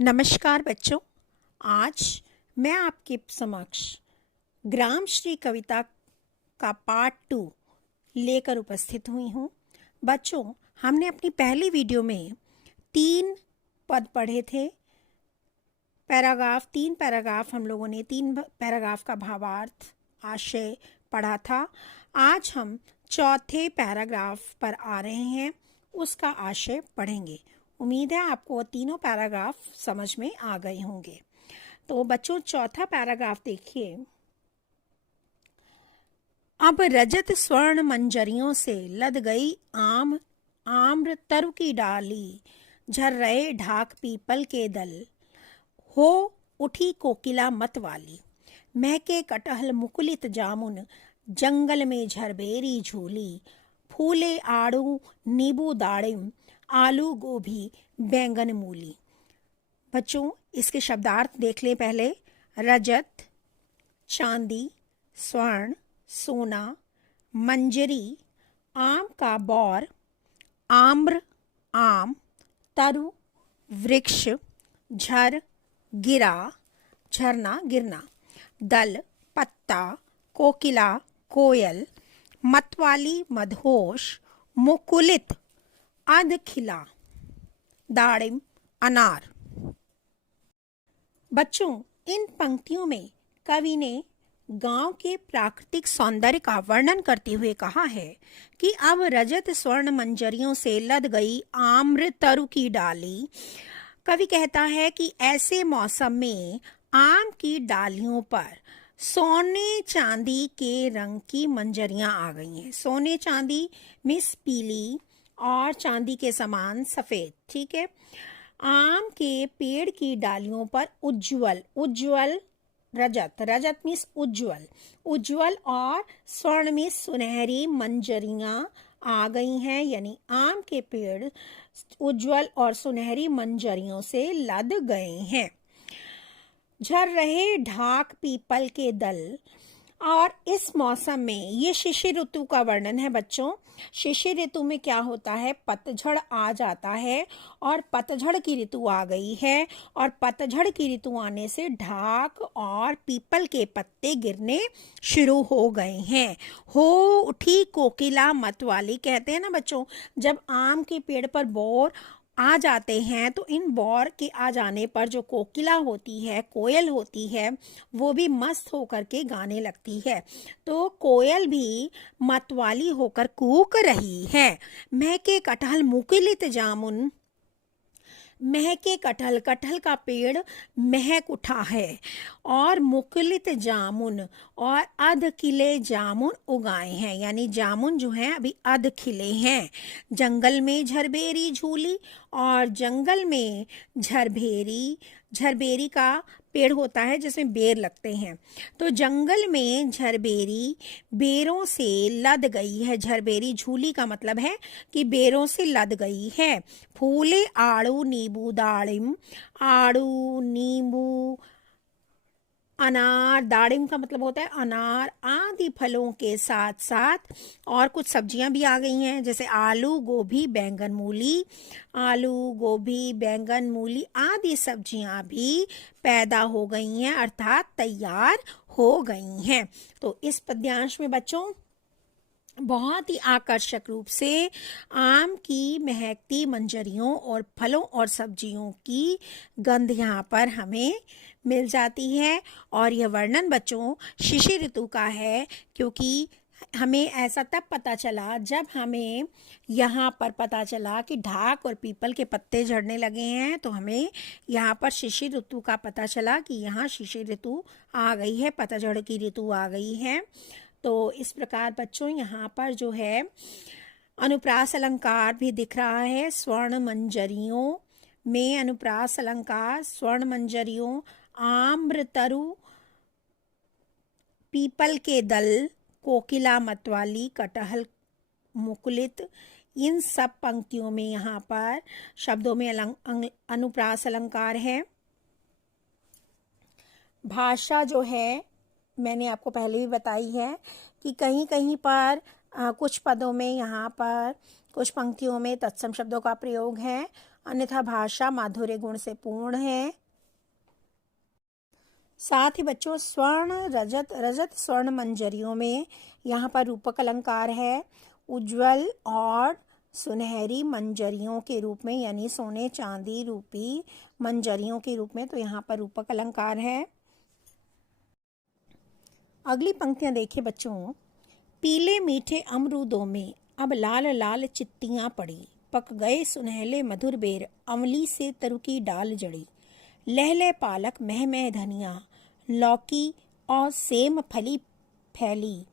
नमस्कार बच्चों। आज मैं आपके समक्ष ग्राम श्री कविता का पार्ट 2 लेकर उपस्थित हुई हूँ। बच्चों, हमने अपनी पहली वीडियो में 3 पद पढ़े थे। तीन पैराग्राफ हम लोगों ने 3 पैराग्राफ का भावार्थ आशय पढ़ा था। आज हम चौथे पैराग्राफ पर आ रहे हैं, उसका आशय पढ़ेंगे। उम्मीद है आपको तीनों पैराग्राफ समझ में आ गए होंगे। तो बच्चों, चौथा पैराग्राफ देखिए। अब रजत स्वर्ण मंजरियों से लद गई आम्र तरु की डाली, झर रहे ढाक पीपल के दल, हो उठी कोकिला मत वाली, महके कटहल मुकुलित जामुन, जंगल में झरबेरी झूली, फूले आड़ू नींबू दाड़िम, आलू गोभी बैंगन मूली। बच्चों, इसके शब्दार्थ देख लें पहले। रजत चांदी, स्वर्ण सोना, मंजरी आम का बौर, आम्र आम, तरु वृक्ष, झर गिरा झरना गिरना, दल पत्ता, कोकिला कोयल, मतवाली मदहोश, मुकुलित अध खिला, दाड़िम अनार। बच्चों, इन पंक्तियों में कवि ने गांव के प्राकृतिक सौंदर्य का वर्णन करते हुए कहा है कि अब रजत स्वर्ण मंजरियों से लद गई आम्र तरु की डाली। कवि कहता है कि ऐसे मौसम में आम की डालियों पर सोने चांदी के रंग की मंजरियां आ गई हैं। सोने चांदी मिस पीली और चांदी के समान सफेद, ठीक है। आम के पेड़ की डालियों पर उज्ज्वल रजत मीन्स उज्ज्वल और स्वर्ण में सुनहरी मंजरियां आ गई हैं। यानी आम के पेड़ उज्ज्वल और सुनहरी मंजरियों से लद गए हैं। झर रहे ढाक पीपल के दल। और इस मौसम में, ये शिशिर ऋतु का वर्णन है बच्चों। शिशिर ऋतु में क्या होता है, पतझड़ आ जाता है और पतझड़ की ऋतु आ गई है। और पतझड़ की ऋतु आने से ढाक और पीपल के पत्ते गिरने शुरू हो गए हैं। हो उठी कोकिला मतवाली, कहते हैं ना बच्चों, जब आम के पेड़ पर बोर आ जाते हैं तो इन बौर के आ जाने पर जो कोकिला होती है, कोयल होती है, वो भी मस्त होकर के गाने लगती है। तो कोयल भी मतवाली होकर कूक रही है। महके कटहल मुकुलित जामुन, महके कटहल का पेड़ महक उठा है और मुकुलित जामुन और अध खिले जामुन उगाए हैं। यानी जामुन जो हैं अभी अध खिले हैं। जंगल में झरबेरी झूली, और जंगल में झरबेरी का पेड़ होता है जिसमें बेर लगते हैं। तो जंगल में झरबेरी बेरों से लद गई है। झरबेरी झूली का मतलब है कि बेरों से लद गई है। फूले आड़ू नींबू दाड़िम, आड़ू नींबू अनार, दाड़िम का मतलब होता है अनार, आदि फलों के साथ साथ और कुछ सब्जियां भी आ गई हैं, जैसे आलू गोभी बैंगन मूली आदि सब्जियां भी पैदा हो गई हैं, अर्थात तैयार हो गई हैं। तो इस पद्यांश में बच्चों बहुत ही आकर्षक रूप से आम की महकती मंजरियों और फलों और सब्जियों की गंध यहाँ पर हमें मिल जाती है। और यह वर्णन बच्चों शिशिर ऋतु का है, क्योंकि हमें ऐसा तब पता चला जब हमें यहाँ पर पता चला कि ढाक और पीपल के पत्ते झड़ने लगे हैं। तो हमें यहाँ पर शिशिर ऋतु का पता चला कि यहाँ शिशिर ऋतु आ गई है, पतझड़ की ऋतु आ गई है। तो इस प्रकार बच्चों यहाँ पर जो है अनुप्रास अलंकार भी दिख रहा है। स्वर्ण मंजरियों में अनुप्रास अलंकार, स्वर्ण मंजरियों, आम्र तरु, पीपल के दल, कोकिला मतवाली, कटहल मुकुलित, इन सब पंक्तियों में यहाँ पर शब्दों में अनुप्रास अलंकार है। भाषा जो है मैंने आपको पहले भी बताई है कि कहीं कहीं पर कुछ पदों में, यहाँ पर कुछ पंक्तियों में तत्सम शब्दों का प्रयोग है अन्यथा भाषा माधुर्य गुण से पूर्ण है। साथ ही बच्चों स्वर्ण रजत स्वर्ण मंजरियों में यहाँ पर रूपक अलंकार है। उज्जवल और सुनहरी मंजरियों के रूप में, यानी सोने चांदी रूपी मंजरियों के रूप में, तो यहाँ पर रूपक अलंकार है। अगली पंक्तियां देखिए बच्चों। पीले मीठे अमरूदों में अब लाल लाल चित्तियां पड़ी, पक गए सुनहले मधुर बेर, अमली से तरु की डाल जड़ी, लहले पालक मह मह धनिया, लौकी और सेम फली फैली,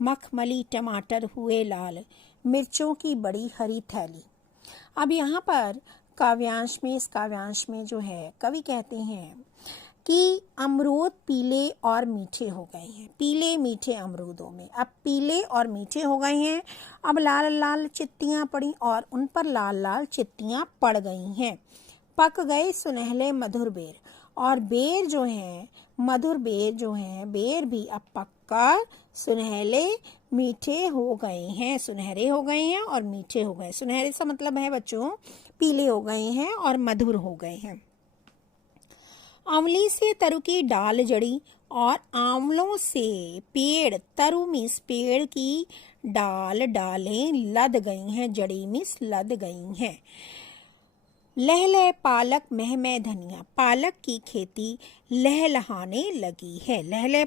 मखमली टमाटर हुए लाल, मिर्चों की बड़ी हरी थैली। अब यहाँ पर इस काव्यांश में जो है कवि कहते हैं कि अमरूद पीले और मीठे हो गए हैं। पीले मीठे अमरूदों में अब पीले और मीठे हो गए हैं, अब लाल लाल चित्तियां पड़ी और उन पर लाल लाल चित्तियां पड़ गई हैं। पक गए सुनहले मधुर बेर, और बेर जो है, मधुर बेर जो है, बेर भी अब पककर सुनहले मीठे हो गए हैं, सुनहरे हो गए हैं और मीठे हो गए। सुनहरे से मतलब है बच्चों पीले हो गए हैं और मधुर हो गए हैं। अमली से तरु की डाल जड़ी, और आंवलों से पेड़, तरु मीस पेड़ की डालें लद गई हैं, जड़ी मीस लद गई हैं। लहलह पालक मह मह धनिया, पालक की खेती लहलहाने लगी है। लहलह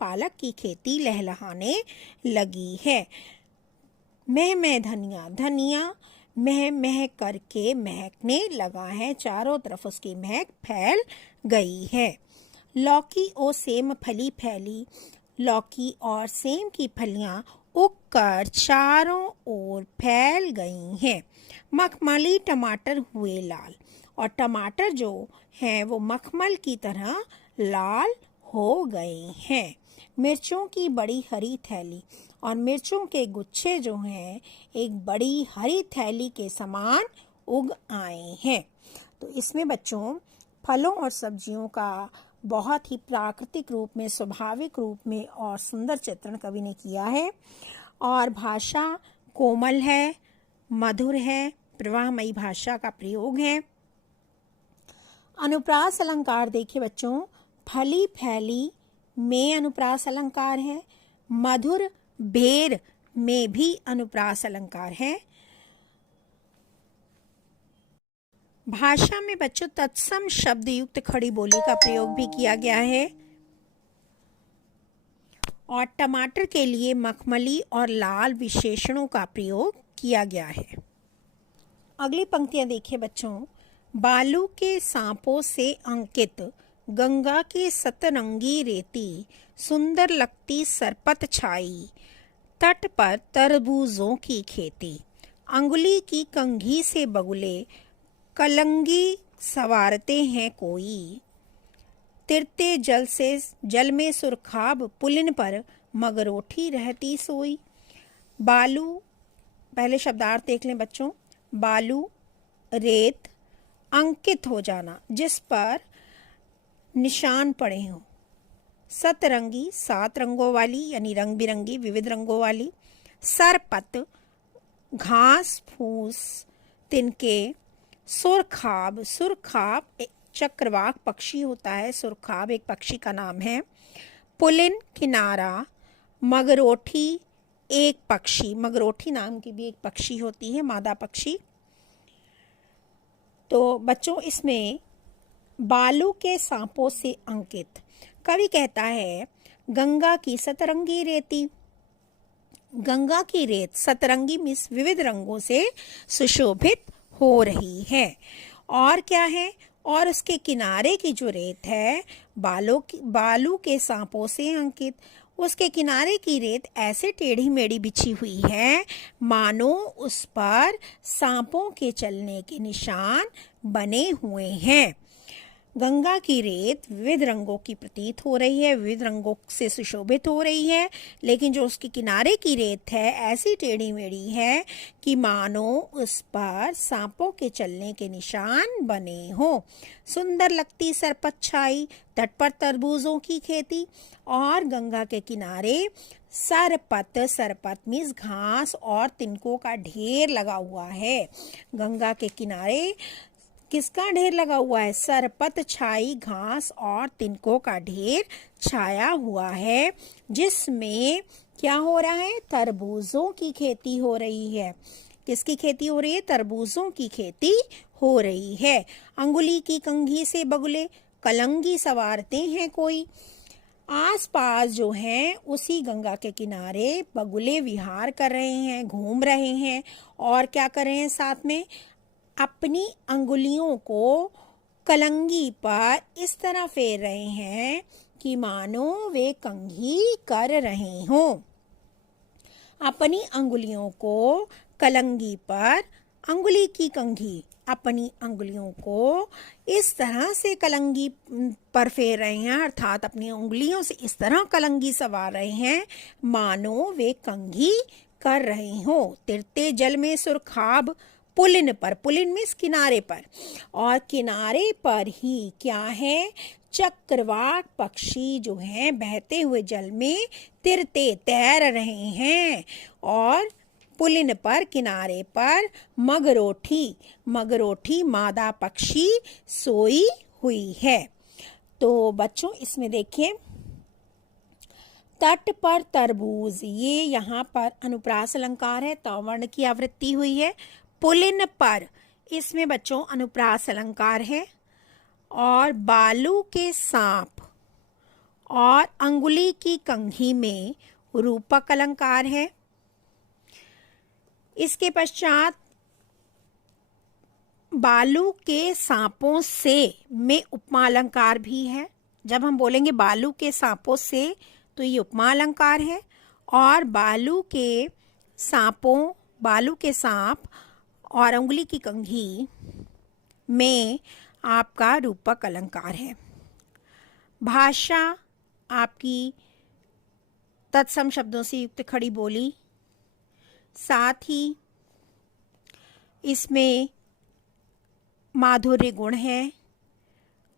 पालक की खेती लहलहाने लगी है। मह मह धनिया, धनिया मह मह करके महकने लगा है, चारों तरफ उसकी महक फैल गई है। लौकी और सेम फली फैली, लौकी और सेम की फलियां उगकर चारों ओर फैल गई हैं। मखमली टमाटर हुए लाल, और टमाटर जो हैं वो मखमल की तरह लाल हो गए हैं। मिर्चों की बड़ी हरी थैली, और मिर्चों के गुच्छे जो हैं एक बड़ी हरी थैली के समान उग आए हैं। तो इसमें बच्चों फलों और सब्जियों का बहुत ही प्राकृतिक रूप में, स्वाभाविक रूप में और सुंदर चित्रण कवि ने किया है। और भाषा कोमल है, मधुर है, प्रवाहमयी भाषा का प्रयोग है। अनुप्रास अलंकार देखिए बच्चों। फली फैली में अनुप्रास अलंकार है, मधुर बेर में भी अनुप्रास अलंकार है। भाषा में बच्चों तत्सम शब्द युक्त खड़ी बोली का प्रयोग भी किया गया है। और टमाटर के लिए मखमली और लाल विशेषणों का प्रयोग किया गया है। अगली पंक्तियां देखिए बच्चों। बालू के सांपों से अंकित, गंगा के सतरंगी रेती, सुंदर लगती सरपत छाई, तट पर तरबूजों की खेती, अंगुली की कंघी से बगुले, कलंगी सवारते हैं कोई, तिरते जल में सुरखाब, पुलिन पर मगरोठी रहती सोई। बालू, पहले शब्दार्थ देख लें बच्चों। बालू रेत, अंकित हो जाना जिस पर निशान पड़े हों, सतरंगी सात रंगों वाली यानी रंग बिरंगी विविध रंगों वाली, सरपत घास फूस तिनके, सुरखाब, सुरखाब एक चक्रवाक पक्षी होता है, सुरखाब एक पक्षी का नाम है, पुलिन किनारा, मगरोठी एक पक्षी, मगरोठी नाम की भी एक पक्षी होती है, मादा पक्षी। तो बच्चों इसमें बालू के सांपों से अंकित, कवि कहता है गंगा की सतरंगी रेती, गंगा की रेत सतरंगी मीन्स विविध रंगों से सुशोभित हो रही है। और क्या है, और उसके किनारे की जो रेत है बालू के सांपों से अंकित, उसके किनारे की रेत ऐसे टेढ़ी मेढ़ी बिछी हुई है मानो उस पर सांपों के चलने के निशान बने हुए हैं। गंगा की रेत विविध रंगों की प्रतीत हो रही है, विविध रंगों से सुशोभित हो रही है, लेकिन जो उसके किनारे की रेत है ऐसी टेढ़ी मेढ़ी है कि मानो उस पर सांपों के चलने के निशान बने हों। सुंदर लगती सरपत छाई, तट पर तरबूजों की खेती और गंगा के किनारे सरपत, सरपत मीन्स घास और तिनकों का ढेर लगा हुआ है। गंगा के किनारे किसका ढेर लगा हुआ है? सरपत छाई घास और तिनकों का ढेर छाया हुआ है, जिसमें क्या हो रहा है? तरबूजों की खेती हो रही है। किसकी खेती हो रही है? तरबूजों की खेती हो रही है। अंगुली की कंघी से बगुले कलंगी सवारते हैं कोई। आसपास जो हैं उसी गंगा के किनारे बगुले विहार कर रहे हैं, घूम रहे हैं और क्या कर रहे हैं? साथ में अपनी अंगुलियों को कलंगी पर इस तरह फेर रहे हैं कि मानो वे कंघी कर रहे हों। अपनी अंगुलियों को कलंगी पर, अंगुली की कंघी अपनी अंगुलियों को इस तरह से कलंगी पर फेर रहे हैं, अर्थात अपनी उंगलियों से इस तरह कलंगी सवार रहे हैं मानो वे कंघी कर रहे हों। तिरते जल में सुरखाब पुलिन पर, पुलिन मीन्स किनारे पर, और किनारे पर ही क्या है? चक्रवाक पक्षी जो हैं बहते हुए जल में तिरते तैर रहे हैं। और पुलिन पर, किनारे पर मगरोठी, मगरोठी मादा पक्षी सोई हुई है। तो बच्चों इसमें देखिए, तट पर तरबूज, ये यहाँ पर अनुप्रास अलंकार है, तवर्ण की आवृत्ति हुई है। पुलिन पर, इसमें बच्चों अनुप्रास अलंकार है। और बालू के सांप और अंगुली की कंघी में रूपक अलंकार है। इसके पश्चात बालू के सांपों से में उपमा अलंकार भी है। जब हम बोलेंगे बालू के सांपों से तो ये उपमा अलंकार है, और बालू के सांपों, बालू के सांप और अंगुली की कंघी में आपका रूपक अलंकार है। भाषा आपकी तत्सम शब्दों से युक्त खड़ी बोली, साथ ही इसमें माधुर्य गुण है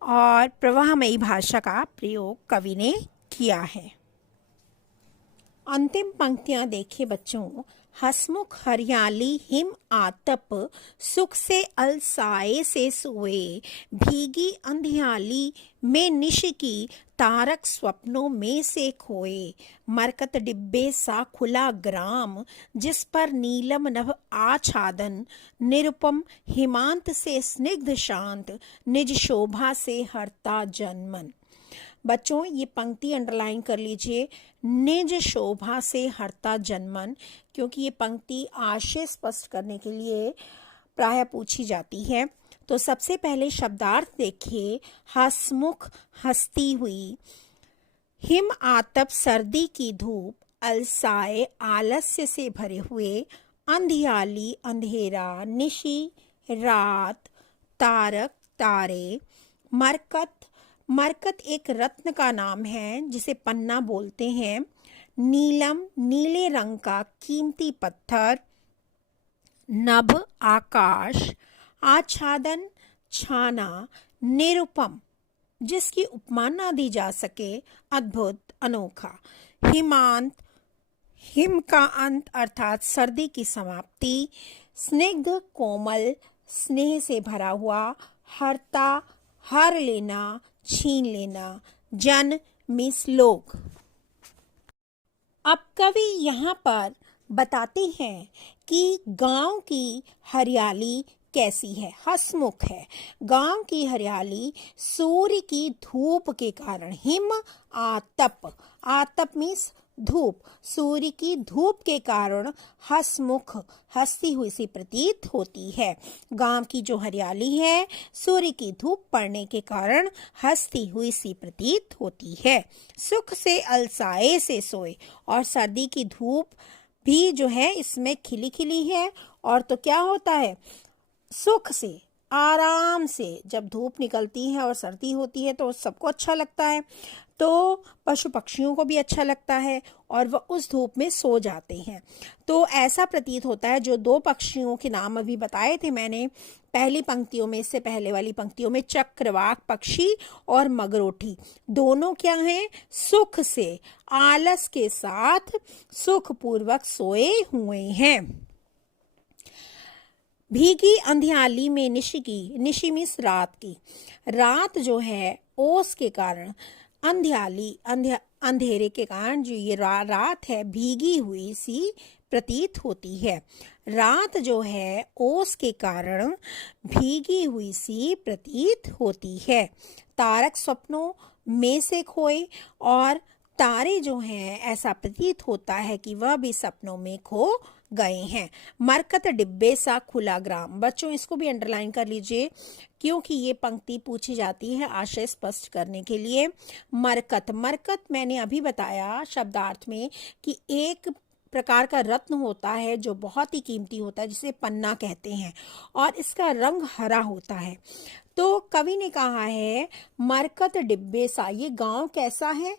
और प्रवाहमयी भाषा का प्रयोग कवि ने किया है। अंतिम पंक्तियां देखिए बच्चों। हसमुख हरियाली हिम आतप, सुख से अलसाए से सोए, भीगी अंधियाली में निश की, तारक स्वप्नों में से खोए, मरकत डिब्बे सा खुला ग्राम, जिस पर नीलम नभ आच्छादन, निरुपम हिमांत से स्निग्ध शांत, निज शोभा से हरता जनमन। बच्चों ये पंक्ति अंडरलाइन कर लीजिए, निज शोभा से हरता जनमन, क्योंकि ये पंक्ति आशय स्पष्ट करने के लिए प्रायः पूछी जाती है। तो सबसे पहले शब्दार्थ देखिए। हसमुख हंसती हुई, हिम आतप सर्दी की धूप, अलसाए आलस्य से भरे हुए, अंधियाली अंधेरा, निशी रात, तारक तारे, मरकत, मरकत एक रत्न का नाम है जिसे पन्ना बोलते हैं, नीलम नीले रंग का कीमती पत्थर, नभ आकाश, आच्छादन छाना, निरुपम जिसकी उपमा ना दी जा सके, अद्भुत अनोखा, हिमांत हिम का अंत अर्थात सर्दी की समाप्ति, स्निग्ध कोमल स्नेह से भरा हुआ, हरता हर लेना छीन लेना, जन मीन्स लोग। अब कवि यहाँ पर बताते हैं कि गांव की हरियाली कैसी है, हसमुख है। गांव की हरियाली सूर्य की धूप के कारण, हिम आतप, आतप मीन्स धूप, सूर्य की धूप के कारण हसमुख हंसती हुई सी प्रतीत होती है। गांव की जो हरियाली है सूर्य की धूप पड़ने के कारण हंसती हुई सी प्रतीत होती है। सुख से अलसाए से सोए, और सर्दी की धूप भी जो है इसमें खिली खिली है, और तो क्या होता है, सुख से आराम से, जब धूप निकलती है और सर्दी होती है तो सबको अच्छा लगता है, तो पशु पक्षियों को भी अच्छा लगता है और वह उस धूप में सो जाते हैं। तो ऐसा प्रतीत होता है, जो दो पक्षियों के नाम अभी बताए थे मैंने पहली पंक्तियों में, इससे पहले वाली पंक्तियों में, चक्रवाक पक्षी और मगरोटी, दोनों क्या हैं, सुख से आलस के साथ सुखपूर्वक सोए हुए हैं। भीगी अंधियाली में निशी मीन्स रात की, रात जो है ओस के कारण, अंधेरे के कारण जो ये रात है भीगी हुई सी प्रतीत होती है। रात जो है ओस के कारण भीगी हुई सी प्रतीत होती है। तारक सपनों में से खोए, और तारे जो हैं ऐसा प्रतीत होता है कि वह भी सपनों में खो गए हैं। मरकत डिब्बे सा खुला ग्राम, बच्चों इसको भी अंडरलाइन कर लीजिए क्योंकि ये पंक्ति पूछी जाती है आशय स्पष्ट करने के लिए। मरकत, मरकत मैंने अभी बताया शब्दार्थ में कि एक प्रकार का रत्न होता है जो बहुत ही कीमती होता है, जिसे पन्ना कहते हैं, और इसका रंग हरा होता है। तो कवि ने कहा है मरकत डिब्बे सा, ये गांव कैसा है,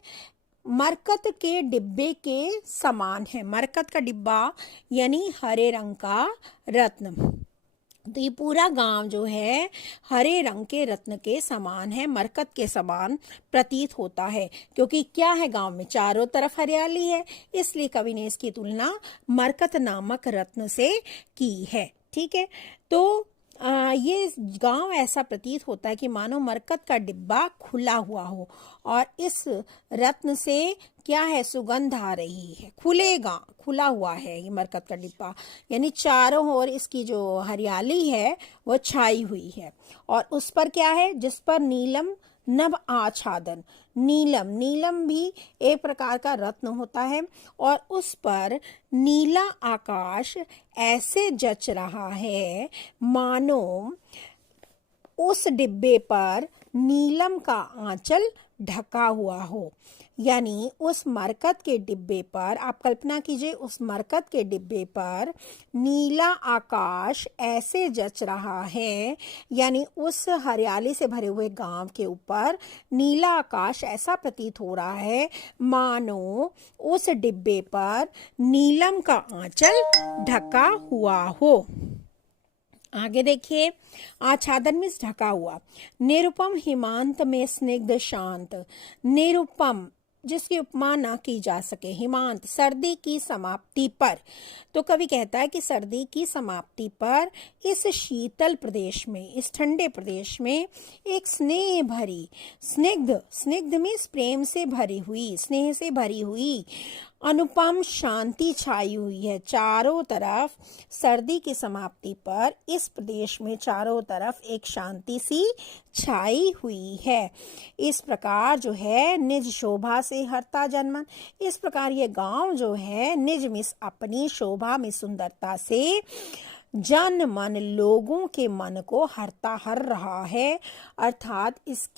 मरकत के डिब्बे के समान है। मरकत का डिब्बा यानी हरे रंग का रत्न, तो ये पूरा गांव जो है हरे रंग के रत्न के समान है, मरकत के समान प्रतीत होता है, क्योंकि क्या है गांव में चारों तरफ हरियाली है, इसलिए कवि ने इसकी तुलना मरकत नामक रत्न से की है। ठीक है, तो ये गांव ऐसा प्रतीत होता है कि मानो मरकत का डिब्बा खुला हुआ हो और इस रत्न से क्या है, सुगंध आ रही है, खुला हुआ है ये मरकत का डिब्बा, यानी चारों ओर इसकी जो हरियाली है वो छाई हुई है, और उस पर क्या है, जिस पर नीलम नभ आच्छादन, नीलम भी एक प्रकार का रत्न होता है, और उस पर नीला आकाश ऐसे जच रहा है मानो उस डिब्बे पर नीलम का आंचल ढका हुआ हो। यानी उस मरकत के डिब्बे पर, आप कल्पना कीजिए, उस मरकत के डिब्बे पर नीला आकाश ऐसे जच रहा है, यानी उस हरियाली से भरे हुए गांव के ऊपर नीला आकाश ऐसा प्रतीत हो रहा है मानो उस डिब्बे पर नीलम का आंचल ढका हुआ हो। आगे देखिए, आच्छादन में ढका हुआ, निरुपम हिमांत में स्निग्ध शांत, निरुपम जिसकी उपमा ना की जा सके, हिमांत सर्दी की समाप्ति पर, तो कवि कहता है कि सर्दी की समाप्ति पर इस शीतल प्रदेश में, इस ठंडे प्रदेश में एक स्निग्ध में प्रेम से भरी हुई, स्नेह से भरी हुई अनुपम शांति छाई हुई है। चारों तरफ सर्दी की समाप्ति पर इस प्रदेश में चारों तरफ एक शांति सी छाई हुई है। इस प्रकार जो है निज शोभा से हरता जनमन, इस प्रकार ये गांव जो है निज मिस अपनी शोभा में, सुंदरता से जन मन, लोगों के मन को हर रहा है। अर्थात इस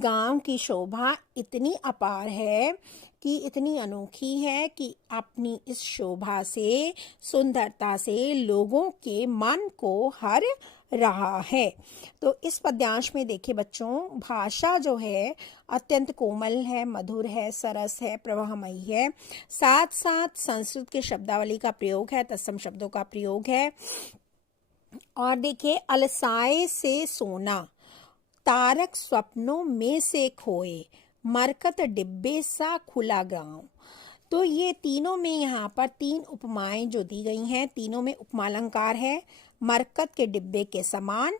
गांव की शोभा इतनी अपार है कि इतनी अनोखी है कि अपनी इस शोभा से, सुंदरता से लोगों के मन को हर रहा है। तो इस पद्यांश में देखिए बच्चों, भाषा जो है अत्यंत कोमल है, मधुर है, सरस है, प्रवाहमयी है, साथ साथ संस्कृत के शब्दावली का प्रयोग है, तत्सम शब्दों का प्रयोग है। और देखिए, अलसाए से सोना, तारक स्वप्नों में से खोए, मरकत डिब्बे सा खुला गांव। तो ये तीनों में यहाँ पर तीन उपमाएं जो दी गई हैं, तीनों में उपमालंकार है। मरकत के डिब्बे के समान,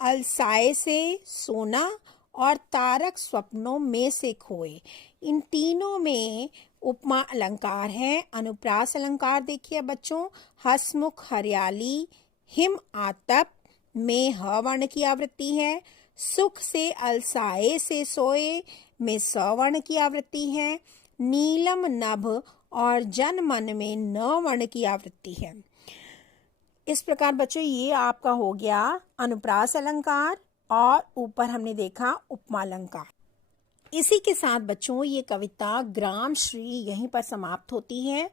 अलसाए से सोना, और तारक स्वप्नों में से खोए, इन तीनों में उपमा अलंकार है। अनुप्रास अलंकार देखिए बच्चों, हसमुख हरियाली, हिम आतप में ह वर्ण की आवृत्ति है, सुख से अलसाए से सोए में स वर्ण की आवृत्ति है, नीलम नभ और जन मन में न वर्ण की आवृत्ति है। इस प्रकार बच्चों ये आपका हो गया अनुप्रास अलंकार, और ऊपर हमने देखा उपमा अलंकार। इसी के साथ बच्चों ये कविता ग्राम श्री यहीं पर समाप्त होती है।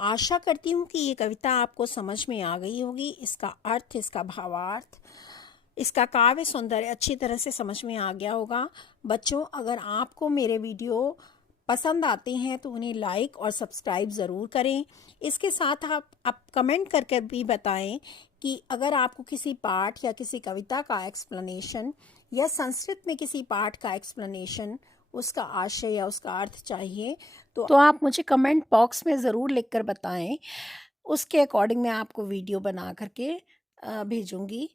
आशा करती हूँ कि ये कविता आपको समझ में आ गई होगी, इसका अर्थ, इसका भावार्थ इसका काव्य सौंदर्य अच्छी तरह से समझ में आ गया होगा। बच्चों, अगर आपको मेरे वीडियो पसंद आते हैं तो उन्हें लाइक और सब्सक्राइब ज़रूर करें। इसके साथ आप कमेंट करके भी बताएं कि अगर आपको किसी पाठ या किसी कविता का एक्सप्लेनेशन या संस्कृत में किसी पाठ का एक्सप्लेनेशन, उसका आशय या उसका अर्थ चाहिए तो आप मुझे कमेंट बॉक्स में ज़रूर लिखकर बताएं। उसके अकॉर्डिंग मैं आपको वीडियो बना करके भेजूंगी।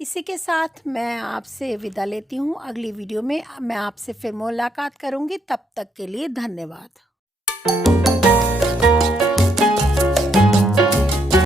इसी के साथ मैं आपसे विदा लेती हूँ। अगली वीडियो में मैं आपसे फिर मुलाकात करूँगी। तब तक के लिए धन्यवाद।